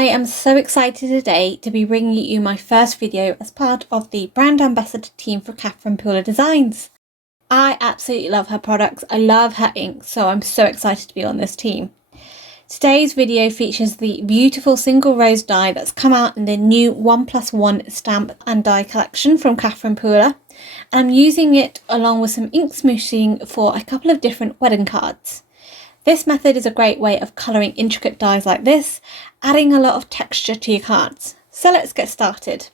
I am so excited today to be bringing you my first video as part of the brand ambassador team for Polka Designs. I absolutely love her products, I love her ink, so I'm so excited to be on this team. Today's video features the beautiful single rose die that's come out in the new 1+1 stamp and die collection from Polka, and I'm using it along with some ink smooshing for a couple of different wedding cards. This method is a great way of colouring intricate dies like this, adding a lot of texture to your cards. So let's get started.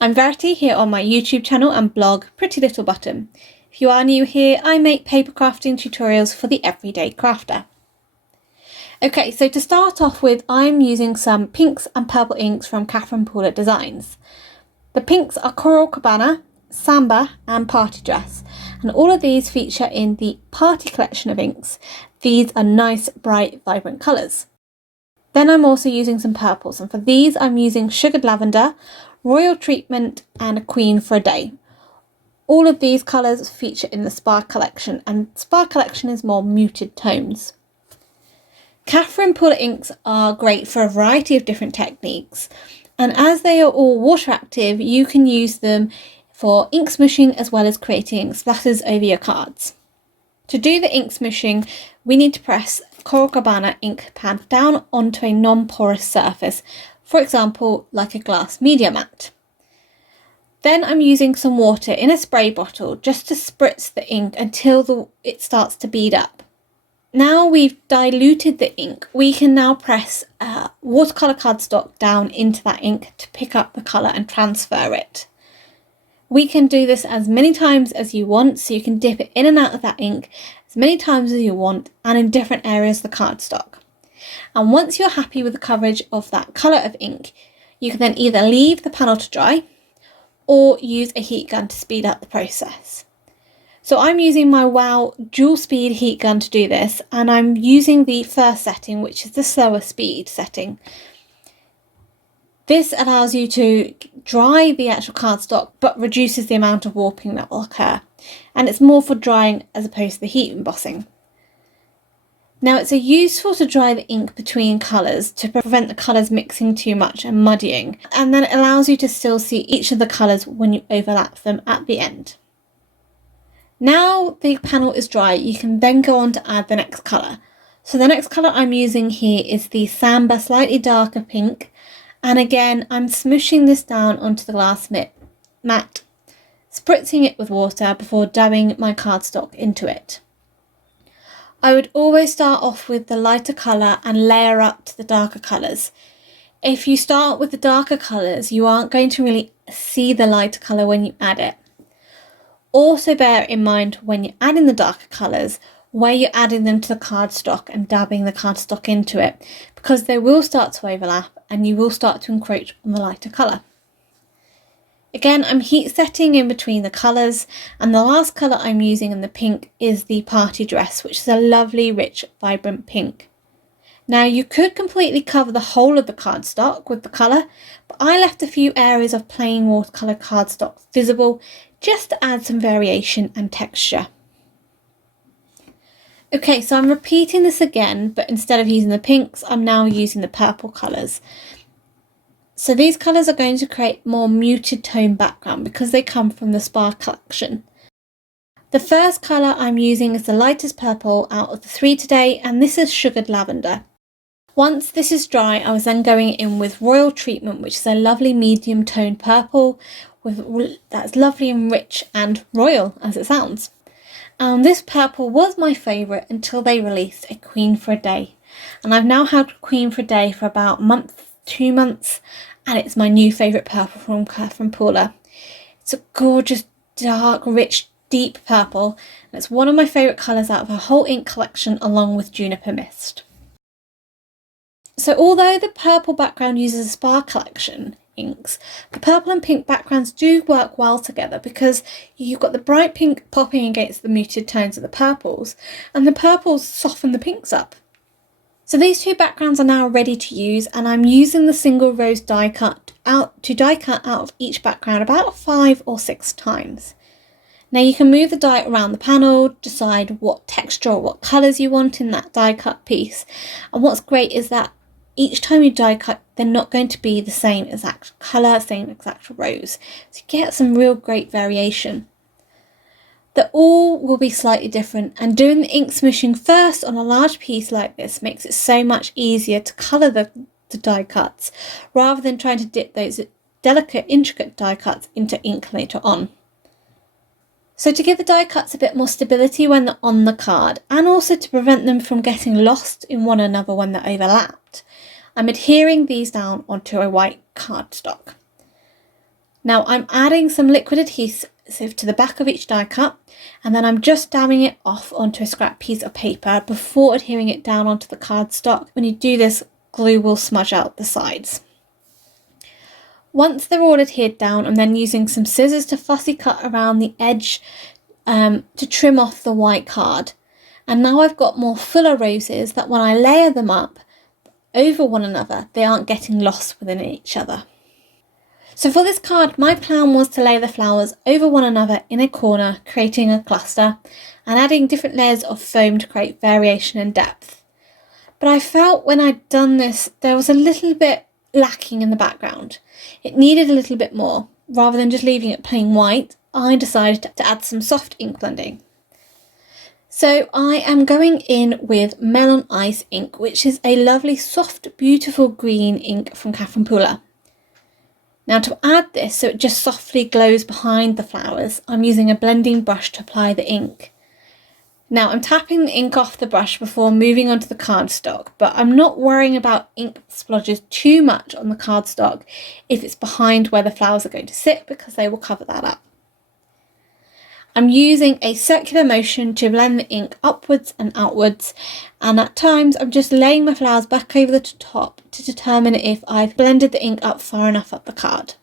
I'm Verity here on my YouTube channel and blog Pretty Little Button. If you are new here, I make paper crafting tutorials for the everyday crafter. Okay, so to start off with, I'm using some pinks and purple inks from Polka Designs. The pinks are Coral Cabana, Samba and Party Dress, and all of these feature in the Party collection of inks. These are nice, bright, vibrant colours. Then I'm also using some purples, and for these I'm using Sugared Lavender, Royal Treatment and a Queen for a Day. All of these colours feature in the Spa collection, and Spa collection is more muted tones. Polka inks are great for a variety of different techniques, and as they are all water active, you can use them for ink smooshing as well as creating splatters over your cards. To do the ink smooshing, we need to press Coral Cabana ink pad down onto a non-porous surface, for example like a glass media mat. Then I'm using some water in a spray bottle just to spritz the ink until it starts to bead up. Now we've diluted the ink, we can now press watercolour cardstock down into that ink to pick up the colour and transfer it. We can do this as many times as you want, so you can dip it in and out of that ink as many times as you want and in different areas of the cardstock. And once you're happy with the coverage of that colour of ink, you can then either leave the panel to dry or use a heat gun to speed up the process. So I'm using my WOW dual speed heat gun to do this, and I'm using the first setting, which is the slower speed setting. This allows you to dry the actual cardstock but reduces the amount of warping that will occur, and it's more for drying as opposed to the heat embossing. Now it's useful to dry the ink between colours to prevent the colours mixing too much and muddying, and then it allows you to still see each of the colours when you overlap them at the end. Now the panel is dry, you can then go on to add the next colour. So the next colour I'm using here is the Samba slightly darker pink. And again, I'm smooshing this down onto the glass mat, spritzing it with water before dabbing my cardstock into it. I would always start off with the lighter colour and layer up to the darker colours. If you start with the darker colours, you aren't going to really see the lighter colour when you add it. Also bear in mind when you're adding the darker colours, where you're adding them to the cardstock and dabbing the cardstock into it, because they will start to overlap and you will start to encroach on the lighter colour. Again, I'm heat setting in between the colours, and the last colour I'm using in the pink is the Party Dress, which is a lovely, rich, vibrant pink. Now you could completely cover the whole of the cardstock with the colour, but I left a few areas of plain watercolour cardstock visible just to add some variation and texture. Okay, so I'm repeating this again, but instead of using the pinks, I'm now using the purple colours. So these colours are going to create more muted tone background because they come from the Spa collection. The first colour I'm using is the lightest purple out of the three today, and this is Sugared Lavender. Once this is dry, I was then going in with Royal Treatment, which is a lovely medium toned purple that's lovely and rich and royal as it sounds. And this purple was my favourite until they released a Queen for a Day. And I've now had Queen for a Day for about a month, 2 months, and it's my new favourite purple from Polka. It's a gorgeous, dark, rich, deep purple, and it's one of my favourite colours out of her whole ink collection along with Juniper Mist. So although the purple background uses a Spa collection inks, the purple and pink backgrounds do work well together because you've got the bright pink popping against the muted tones of the purples, and the purples soften the pinks up. So these two backgrounds are now ready to use, and I'm using the single rose die cut out of each background about 5 or 6 times. Now you can move the die around the panel, decide what texture or what colours you want in that die cut piece, and what's great is that each time you die cut, they're not going to be the same exact colour, same exact rows. So you get some real great variation. They all will be slightly different, and doing the ink smooshing first on a large piece like this makes it so much easier to colour the die cuts rather than trying to dip those delicate intricate die cuts into ink later on. So to give the die cuts a bit more stability when they're on the card, and also to prevent them from getting lost in one another when they're overlapped, I'm adhering these down onto a white cardstock. Now I'm adding some liquid adhesive to the back of each die cut, and then I'm just dabbing it off onto a scrap piece of paper before adhering it down onto the cardstock. When you do this, glue will smudge out the sides. Once they're all adhered down, I'm then using some scissors to fussy cut around the edge to trim off the white card. And now I've got more fuller roses that when I layer them up over one another, they aren't getting lost within each other. So for this card, my plan was to lay the flowers over one another in a corner, creating a cluster, and adding different layers of foam to create variation and depth. But I felt when I'd done this, there was a little bit lacking in the background. It needed a little bit more. Rather than just leaving it plain white, I decided to add some soft ink blending. So I am going in with Melon Ice ink, which is a lovely, soft, beautiful green ink from Polka. Now to add this so it just softly glows behind the flowers, I'm using a blending brush to apply the ink. Now I'm tapping the ink off the brush before moving onto the cardstock, but I'm not worrying about ink splodges too much on the cardstock if it's behind where the flowers are going to sit, because they will cover that up. I'm using a circular motion to blend the ink upwards and outwards, and at times I'm just laying my flowers back over the top to determine if I've blended the ink up far enough up the card.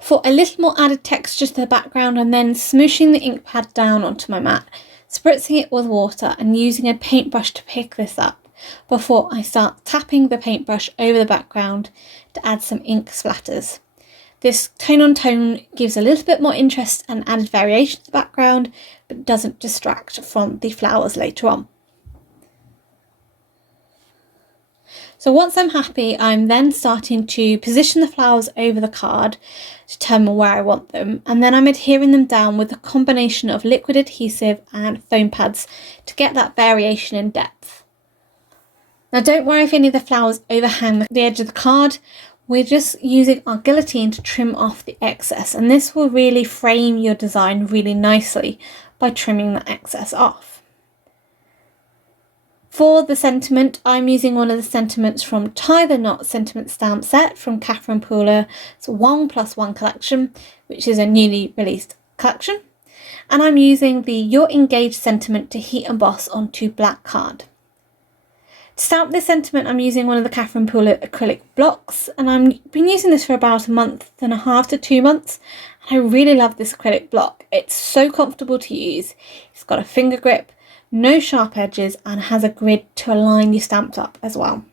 For a little more added texture to the background, I'm then smooshing the ink pad down onto my mat, spritzing it with water and using a paintbrush to pick this up before I start tapping the paintbrush over the background to add some ink splatters. This tone on tone gives a little bit more interest and added variation to the background, but doesn't distract from the flowers later on. So once I'm happy, I'm then starting to position the flowers over the card, determine where I want them, and then I'm adhering them down with a combination of liquid adhesive and foam pads to get that variation in depth. Now don't worry if any of the flowers overhang the edge of the card. We're just using our guillotine to trim off the excess, and this will really frame your design really nicely by trimming the excess off. For the sentiment, I'm using one of the sentiments from Tie the Knot sentiment stamp set from Polka's 1+1 collection, which is a newly released collection. And I'm using the You're Engaged sentiment to heat emboss onto black card. To stamp this sentiment, I'm using one of the Polka acrylic blocks, and I've been using this for about a month and a half to 2 months. And I really love this acrylic block. It's so comfortable to use. It's got a finger grip, no sharp edges, and has a grid to align your stamps up as well.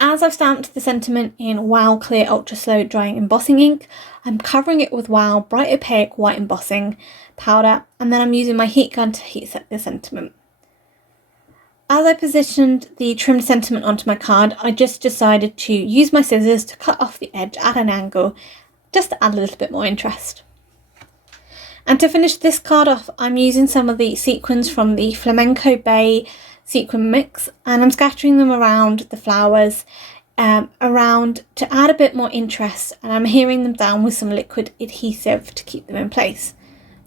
As I've stamped the sentiment in Wow Clear Ultra Slow Drying Embossing ink, I'm covering it with Wow Bright Opaque White Embossing powder, and then I'm using my heat gun to heat set the sentiment. As I positioned the trimmed sentiment onto my card, I just decided to use my scissors to cut off the edge at an angle, just to add a little bit more interest. And to finish this card off, I'm using some of the sequins from the Flamenco Bay sequin mix, and I'm scattering them around the flowers around to add a bit more interest, and I'm adhering them down with some liquid adhesive to keep them in place.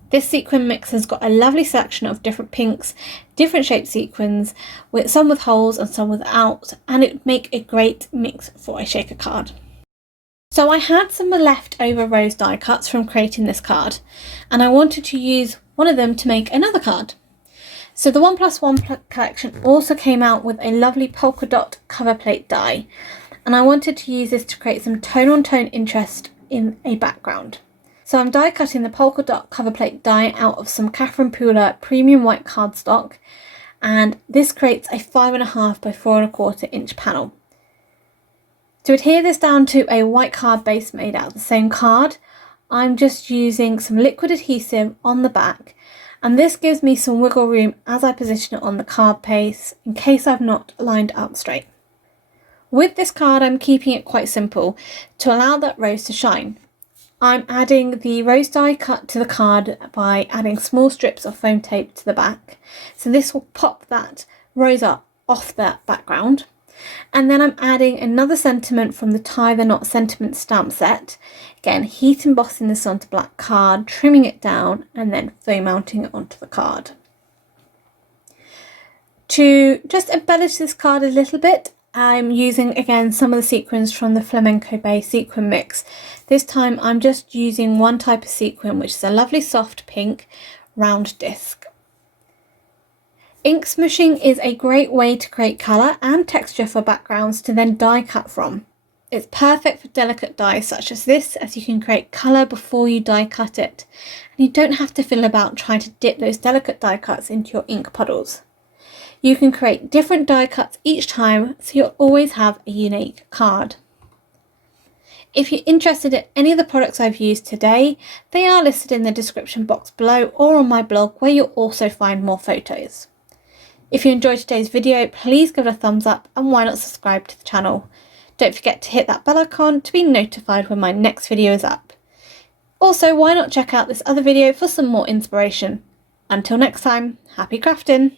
This sequin mix has got a lovely selection of different pinks, different shaped sequins, with some with holes and some without, and it make a great mix for a shaker card. So I had some leftover rose die cuts from creating this card, and I wanted to use one of them to make another card. So the 1+1 collection also came out with a lovely polka dot cover plate die, and I wanted to use this to create some tone on tone interest in a background. So I'm die cutting the polka dot cover plate die out of some Polka premium white cardstock, and this creates a 5.5 by 4.25 inch panel. To adhere this down to a white card base made out of the same card, I'm just using some liquid adhesive on the back, and this gives me some wiggle room as I position it on the card base in case I've not lined up straight. With this card, I'm keeping it quite simple to allow that rose to shine. I'm adding the rose die cut to the card by adding small strips of foam tape to the back. So this will pop that rose up off that background. And then I'm adding another sentiment from the Tie the Knot sentiment stamp set. Again, heat embossing this onto black card, trimming it down, and then foam mounting it onto the card. To just embellish this card a little bit, I'm using again some of the sequins from the Flamenco Bay sequin mix. This time I'm just using one type of sequin, which is a lovely soft pink round disc. Ink smooshing is a great way to create colour and texture for backgrounds to then die cut from. It's perfect for delicate dies such as this, as you can create colour before you die cut it, and you don't have to fiddle about trying to dip those delicate die cuts into your ink puddles. You can create different die cuts each time, so you'll always have a unique card. If you're interested in any of the products I've used today, they are listed in the description box below or on my blog, where you'll also find more photos. If you enjoyed today's video, please give it a thumbs up, and why not subscribe to the channel. Don't forget to hit that bell icon to be notified when my next video is up. Also, why not check out this other video for some more inspiration. Until next time, happy crafting!